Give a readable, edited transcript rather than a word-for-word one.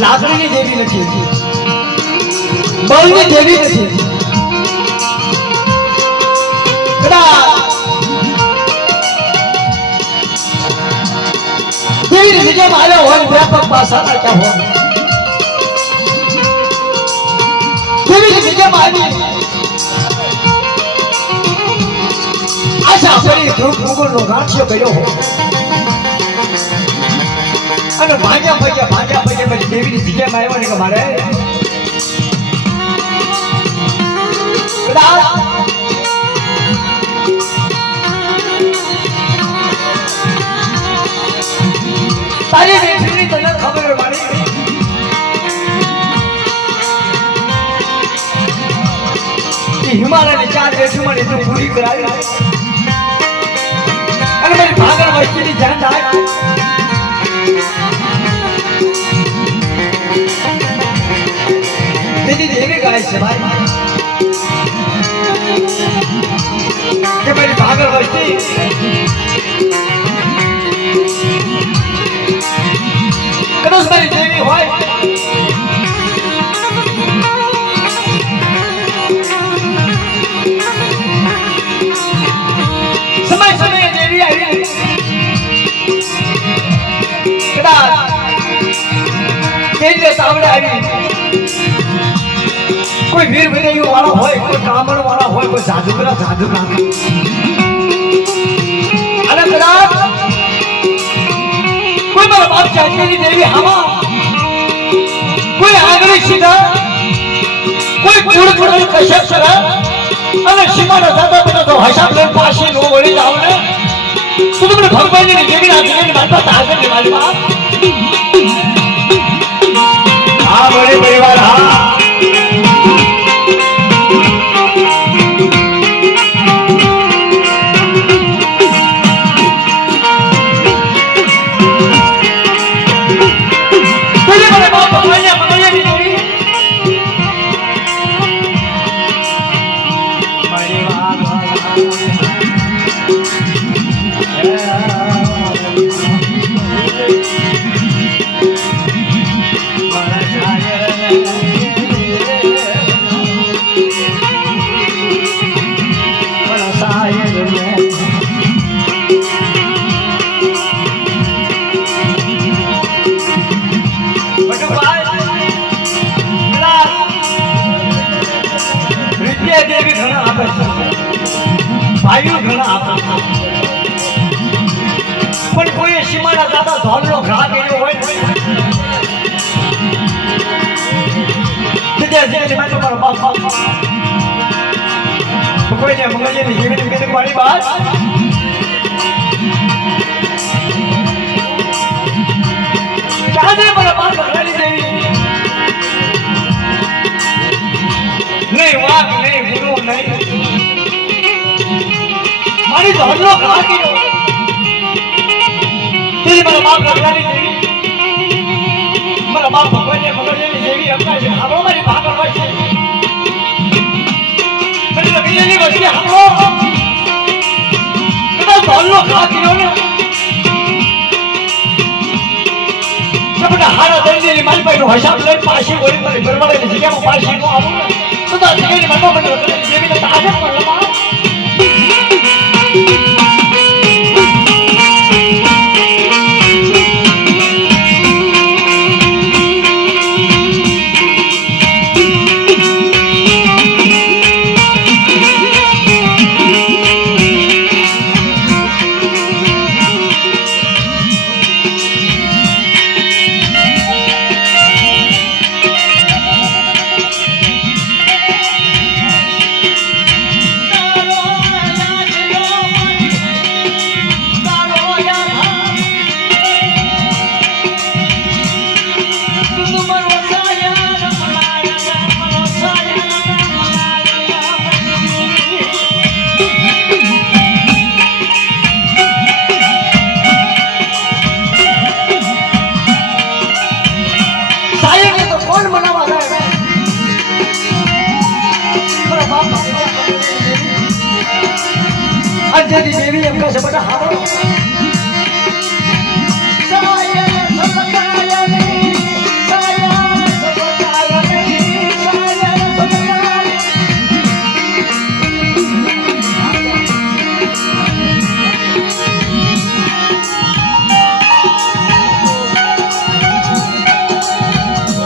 લાકડીની દેવી નથી, બળની દેવી નથી, દેવીની જગ્યામાં આવ્યા હોય વ્યાપક પાસા નાખ્યા હોય, દેવીની જગ્યામાં આવી આશા ફરી ધ્રુવ મુગલનો ગાંઠિયો કર્યો હોય અને ભાગ્યા પછી દેવીની જગ્યામાં આવ્યો ને કે મારે તારી બેઠીની તને ખબર હોય મારી હિમાલયની 4 બેઠીમાં તું પૂરી કરાવી અને મારી ભાગણ વસ્તીની જાન થાય દેવી ગાય છે ભાઈ કે મારી ભાગળ વસ્તી કદાચ મારી દેવી હોય સમય દેવી આવી કદાચ કેન્દ્ર સામે આવી કોઈ વીર વિનય વાળો હોય, કોઈ કામણ વાળા હોય, કોઈ જાદુગરા જાદુ નાખે અને કદાચ કોઈ મારા બાપ ચાચીની દેવી હામાં કોઈ આગળ સીધા કોઈ કુળ કુળ કશ્યપ સરા અને સીમાના સાદા બધા તો હસાબ લે પાછી નો વળી જાવ ને તું મને ભગવાનની દેવી ના દેવી મારતા તાજર ને મારી બાપ આ બડે પરિવાર હા દેવી ઘણા આપે છે, ભાઈઓ ઘણા આપે છે, પણ કોઈ સીમાના દાદા ધોલનો ઘા કર્યો હોય કોઈને મંગળની જીવીની કીધું મારી વાત ચાંદે મારા બાપ ભગવાની દેવી નહીં વાઘ નહીં ગુરુ નહીં મારી ધોરનો ઘા કર્યો તેરી મારા બાપ ભગવાની દેવી મારા બાપ ભગવાનને મગજની દેવી અપના છે આપણો મારી ભાગળ હોય છે એટલે બીજેની વસ્તી આપણો કદાચ ધોરનો ઘા કર્યો ને બધા હારા દર્દીની મારી પાસે હિસાબ લઈને પાછી ઓળી મારી બરમાડેની જગ્યામાં પાછી નો આવું તો તો જગ્યાની મનમાં મને જેવી રીતે આજે પણ લમા દેવી એમ કહે છે બધા હારો